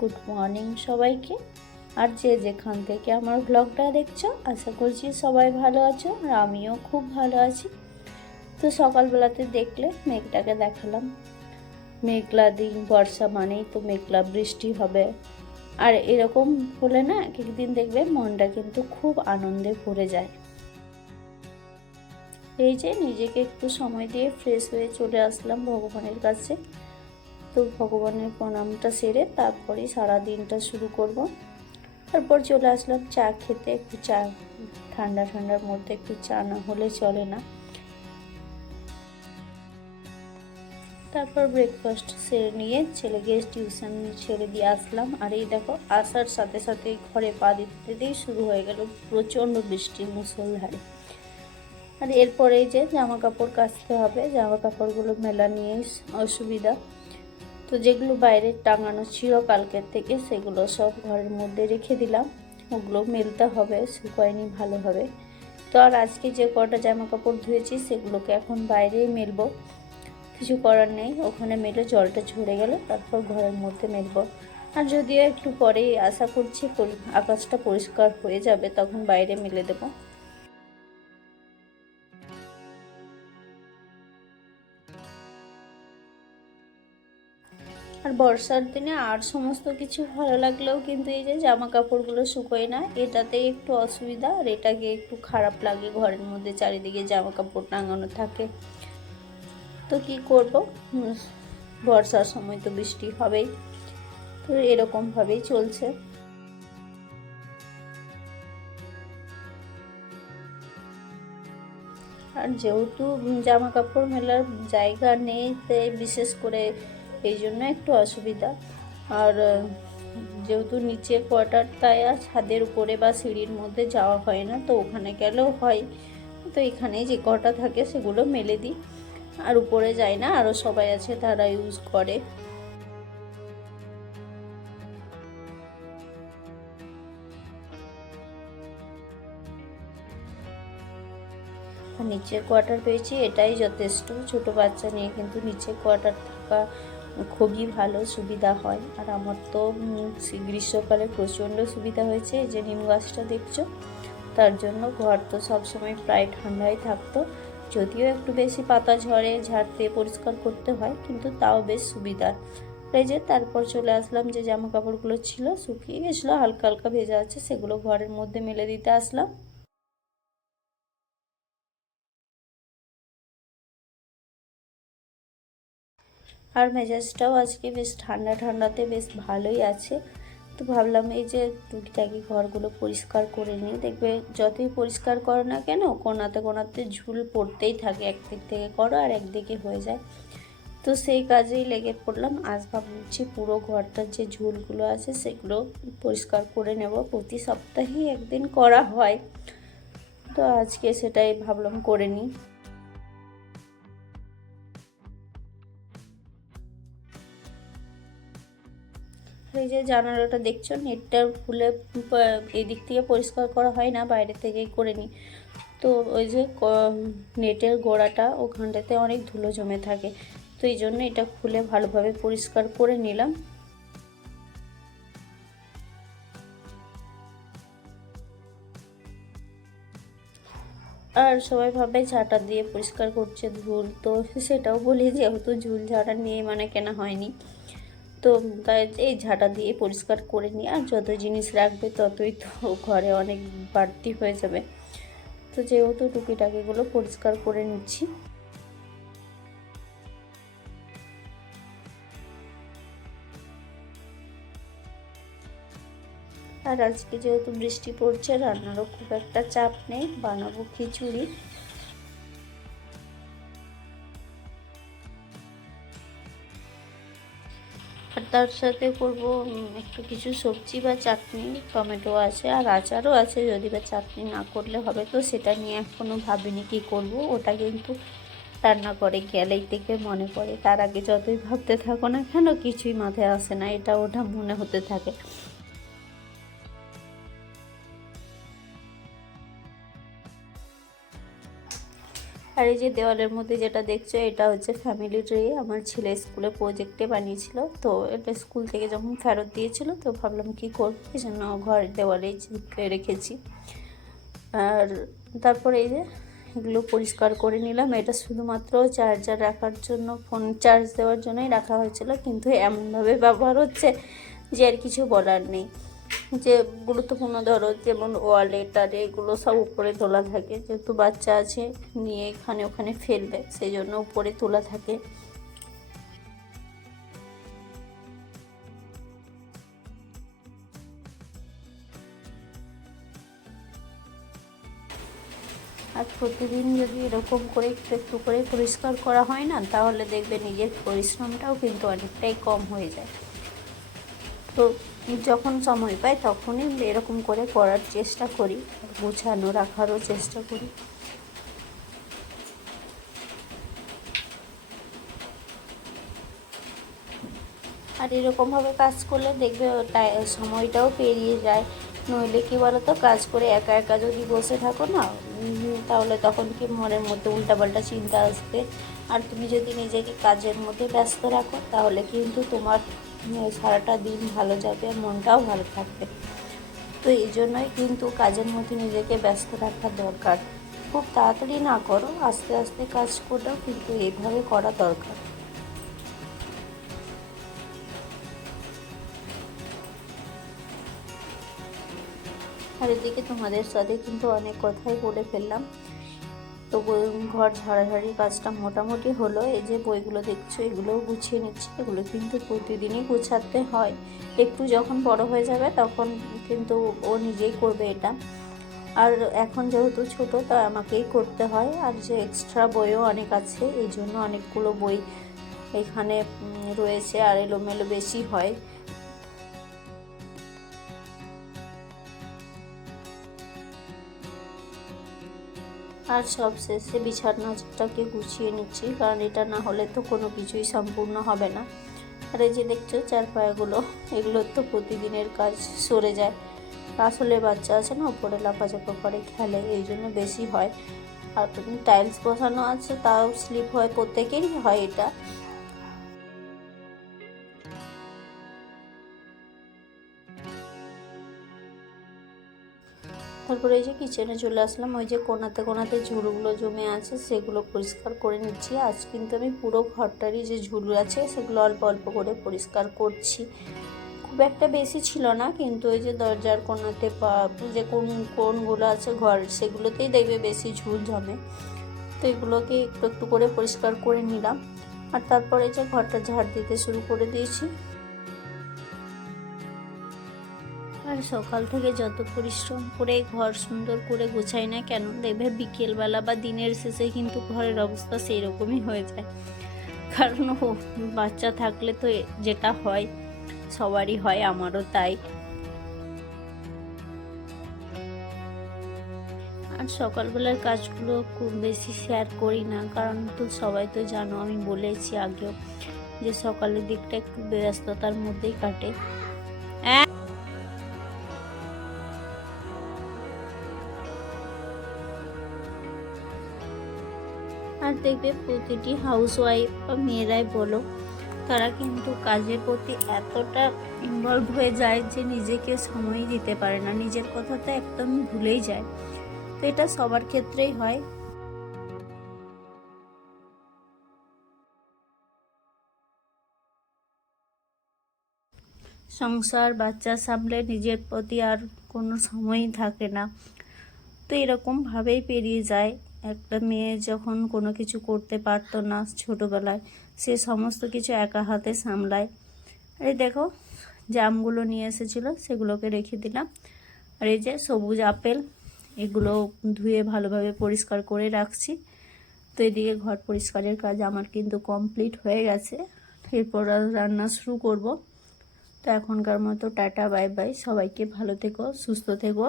Good morning সবাইকে। আর যে যেখান থেকে আমার ব্লগটা দেখছো, আশা করছি সবাই ভালো আছো আর আমিও খুব ভালো আছি। তো সকালবেলাতে দেখলে মেঘটাকে দেখালাম। মেঘলা দিন, বর্ষা মানেই তো মেঘলা, বৃষ্টি হবে। আর এরকম হলে না এক একদিন দেখবে মনটা কিন্তু খুব আনন্দে ভরে যায়। এই যে নিজেকে একটু সময় দিয়ে ফ্রেশ হয়ে চলে আসলাম ভগবানের কাছে। তো ভগবানের প্রণামটা সেরে তারপরে সারা দিনটা শুরু করব। তারপর চলে আসলাম চা খেতে। একটু চা, ঠান্ডা ঠান্ডার মধ্যে একটু চা না হলে চলে না। তারপর ব্রেকফাস্ট সেরে নিয়ে ছেলেকে টিউশন ছেড়ে দিয়ে আসলাম। আর এই দেখো আসার সাথে সাথে ঘরে পা দিতেই শুরু হয়ে গেল প্রচণ্ড বৃষ্টি, মুষলধারে। আর এরপরে যে জামা কাপড় কাচতে হবে, জামা কাপড়গুলো মেলা নিয়ে অসুবিধা। তো যেগুলো বাইরে টাঙানো ছিল কালকের থেকে, সেগুলো সব ঘরের মধ্যে রেখে দিলাম। ওগুলো মেলতে হবে, শুকায়নি ভালোভাবে। তো আর আজকে যে কটা জামা কাপড় ধুয়েছি সেগুলোকে এখন বাইরেই মেলবো। কিছু করার নেই, ওখানে মেলে জলটা ঝরে গেলে তারপর ঘরের মধ্যে মেলবো। আর যদিও একটু পরেই আশা করছি আকাশটা পরিষ্কার হয়ে যাবে, তখন বাইরে মেলে দেবো। আর বর্ষার দিনে আর সমস্ত কিছু ভালো লাগলেও কিন্তু এই যে জামা কাপড়গুলো শুকোয় না, এটাতেই একটু অসুবিধা। আর এটাকে একটু খারাপ লাগে, ঘরের মধ্যে চারিদিকে জামা কাপড় টাঙানো থাকে। তো কি করব, বর্ষার সময় তো বৃষ্টি হবেই। তো এরকমভাবেই চলছে। আর যেহেতু জামা কাপড় মেলার জায়গা নেই, তাই বিশেষ করে এই জন্য একটু অসুবিধা। আর যেহেতু নিচে কোয়ার্টার, তাই আর ছাদের উপরে বা সিঁড়ির মধ্যে যাওয়া হয় না। তো ওখানে গেলেও হয়, তো এখানেই যে কটা থাকে সেগুলো মেলে দিই। আর উপরে যাই না, আরও সবাই আছে তারা ইউজ করে। নিচে কোয়ার্টার পেয়েছি, এটাই যথেষ্ট। ছোট বাচ্চা নিয়ে কিন্তু নিচে কোয়ার্টার থাকা খুবই ভালো, সুবিধা হয়। আর আমার তো গ্রীষ্মকালে প্রচণ্ড সুবিধা হয়েছে। এই যে নিম গাছটা দেখছো, তার জন্য ঘর তো সবসময় প্রায় ঠান্ডাই থাকতো। যদিও একটু বেশি পাতা ঝরে, ঝাড়তে পরিষ্কার করতে হয়, কিন্তু তাও বেশ সুবিধার। এই যে তারপর চলে আসলাম, যে জামা কাপড়গুলো ছিল শুকিয়ে গেছিলো, হালকা হালকা ভেজা আছে, সেগুলো ঘরের মধ্যে মেলে দিতে আসলাম। আর মেজাজটাও আজকে বেশ ঠান্ডা ঠান্ডাতে বেশ ভালোই আছে। তো ভাবলাম এই যে টুকিটাকি ঘরগুলো পরিষ্কার করে নিই। দেখবে যতই পরিষ্কার করো না কেন, কোনাতে কোনাতে ঝুল পড়তেই থাকে, একদিক থেকে করো আর একদিকে হয়ে যায়। তো সেই কাজেই লেগে পড়লাম। আজ ভাবছি পুরো ঘরটার যে ঝুলগুলো আছে সেগুলো পরিষ্কার করে নেব। প্রতি সপ্তাহেই একদিন করা হয়, তো আজকে সেটাই ভাবলাম করে নিই। এই যে জানালাটা দেখছো, নেটটা খুলে এদিক থেকে পরিষ্কার করা হয় না, বাইরে থেকেই করে নিই। তো ওই যে নেটের গোড়াটা, ওখানটাতে অনেক ধুলো জমে থাকে, তো এই জন্য এটা খুলে ভালোভাবে পরিষ্কার করে নিলাম। আর সবাই ভাবে ঝাঁটা দিয়ে পরিষ্কার করছে, ধুল। তো সেটাও বলি, যেহেতু ঝুল ঝাঁটা নিয়ে মানে কেনা হয়নি, তো তাই এই ঝাঁটা দিয়ে পরিষ্কার করে নিই। আর যত জিনিস রাখবে ততই তো ঘরে অনেক বাড়তি হয়ে যাবে। তো যেহেতু টুকিটাকিগুলো পরিষ্কার করে নিচ্ছি। আর আজকে যেহেতু বৃষ্টি পড়ছে, রান্নারও খুব একটা চাপ নেই, বানাবো খিচুড়ি। আর তার সাথে করব একটু কিছু সবজি বা চাটনি। টমেটো আছে আর আচারও আছে, যদি বা চাটনি না করলে হবে, তো সেটা নিয়ে এখনও ভাবিনি কী করব। ওটা কিন্তু রান্না করে গেলেই থেকে মনে পড়ে। তার আগে যতই ভাবতে থাকো না কেন, কিছুই মাথায় আসে না, এটা ওটা মনে হতে থাকে। আর এই যে দেওয়ালের মধ্যে যেটা দেখছো এটা হচ্ছে ফ্যামিলি ট্রি, আমার ছেলে স্কুলে প্রজেক্টে বানিয়েছিল, তো এটা স্কুল থেকে যখন ফেরত দিয়েছিল তো ভাবলাম কি করবো, এই জন্য ঘরের দেওয়ালেই চিপকে রেখেছি। আর তারপরে এই যে এগুলো পরিষ্কার করে নিলাম। এটা শুধুমাত্র চার্জার রাখার জন্য, ফোন চার্জ দেওয়ার জন্যই রাখা হয়েছিল, কিন্তু এমনভাবে ব্যবহার হচ্ছে যে আর কিছু বলার নেই। যে গুরুত্বপূর্ণ ধরো যেমন ওয়ালেট আর এগুলো সব উপরে তোলা থাকে, যেহেতু বাচ্চা আছে নিয়ে এখানে ওখানে ফেলবে, সেই জন্য উপরে তোলা থাকে। আর প্রতিদিন যদি এরকম করে একটু একটু করে পরিষ্কার করা হয় না, তাহলে দেখবে নিজের পরিশ্রমটাও কিন্তু অনেকটাই কম হয়ে যায়। তো যখন সময় পাই তখনই এরকম করে করার চেষ্টা করি, গোছানো রাখারও চেষ্টা করি। আর এরকমভাবে কাজ করলে দেখবে সময়টাও পেরিয়ে যায়। নইলে কি বলো তো, কাজ করে একা একা যদি বসে থাকো না, তাহলে তখন কি মনের মধ্যে উল্টাপাল্টা চিন্তা আসবে। আর তুমি যদি নিজেকে কাজের মধ্যে ব্যস্ত রাখো, তাহলে কিন্তু তোমার সারাটা দিন ভালো যাবে, মনটাও ভালো থাকবে। তো এই জন্যই কিন্তু কাজের মধ্যে নিজেকে ব্যস্ত রাখা দরকার। খুব তাড়াতাড়ি না করো, আস্তে আস্তে কাজ করলেও কিন্তু এইভাবে করা দরকার। আর এদিকে তোমাদের সাথে কিন্তু অনেক কথাই বলে ফেললাম। তো ঘর ঝাড়াঝাড়ির কাজটা মোটামুটি হলো। এই যে বইগুলো দেখছো, এগুলোও গুছিয়ে নিচ্ছি। এগুলো কিন্তু প্রতিদিনই গুছাতে হয়। একটু যখন বড় হয়ে যাবে তখন কিন্তু ও নিজেই করবে এটা। আর এখন যেহেতু ছোট, তাই আমাকেই করতে হয়। আর যে এক্সট্রা বইও অনেক আছে, এই জন্য অনেকগুলো বই এখানে রয়েছে, আর এলোমেলো বেশি হয়। আর সব শেষে বিছানাটাকে গুছিয়ে নিচ্ছি, কারণ এটা না হলে তো কোনো কিছুই সম্পূর্ণ হবে না। আর এই যে দেখছো চারপায়াগুলো, এগুলোর তো প্রতিদিনের কাজ সরে যায়। আসলে বাচ্চা আছে না, উপরে লাফাচাপা করে খেলে, এই জন্য বেশি হয়। আর টাইলস বসানো আছে, তাও স্লিপ হয়, প্রত্যেকেরই হয় এটা। তারপরে এই যে কিচেনে চলে আসলাম। ওই যে কোণাতে কোণাতে ঝুলগুলো জমে আছে, সেগুলো পরিষ্কার করে নিচ্ছি। আজ কিন্তু আমি পুরো ঘরটারই যে ঝুল আছে সেগুলো অল্প অল্প করে পরিষ্কার করছি। খুব একটা বেশি ছিল না, কিন্তু ওই যে দরজার কোণাতে বা যে কোণগুলো আছে ঘর, সেগুলোতেই দেখবে বেশি ঝুল জমে। তো এগুলোকে একটু একটু করে পরিষ্কার করে নিলাম। আর তারপরে যে ঘরটা ঝাড় দিতে শুরু করে দিয়েছি। আর সকাল থেকে যত পরিশ্রম করে ঘর সুন্দর করে গোছাই না কেন, দেখবে বিকেলবেলা বা দিনের শেষে কিন্তু ঘরের অবস্থা সেই রকমই হয়ে যায়। কারণ বাচ্চা থাকলে তো যেটা হয়, সবারই হয়, আমারও তাই। আর সকালবেলার কাজগুলো খুব বেশি শেয়ার করি না, কারণ তো সবাই তো জানো, আমি বলেছি আগেও, যে সকালের দিকটা একটু ব্যস্ততার মধ্যেই কাটে। আর দেখবে প্রতিটি হাউসওয়াইফ বা মেয়েরাই বলো, তারা কিন্তু কাজের প্রতি এতটা ইনভলভ হয়ে যায় যে নিজেকে সময় দিতে পারে না, নিজের কথা তো একদমই ভুলেই যায়। তো এটা সবার ক্ষেত্রেই হয়। সংসার বাচ্চা সামলে নিজের প্রতি আর কোনো সময়ই থাকে না। তো এরকমভাবেই পেরিয়ে যায়। একটা মেয়ে যখন কোনো কিছু করতে পারতো না ছোটোবেলায়, সে সমস্ত কিছু একা হাতে সামলায়। আর এই দেখো জামগুলো নিয়ে এসেছিলো, সেগুলোকে রেখে দিলাম। আর এই যে সবুজ আপেল, এগুলো ধুয়ে ভালোভাবে পরিষ্কার করে রাখছি। তো এদিকে ঘর পরিষ্কারের কাজ আমার কিন্তু কমপ্লিট হয়ে গেছে। এরপর রান্না শুরু করব। তো এখনকার মতো টাটা, বাই বাই, সবাইকে ভালো থেকো, সুস্থ থেকো।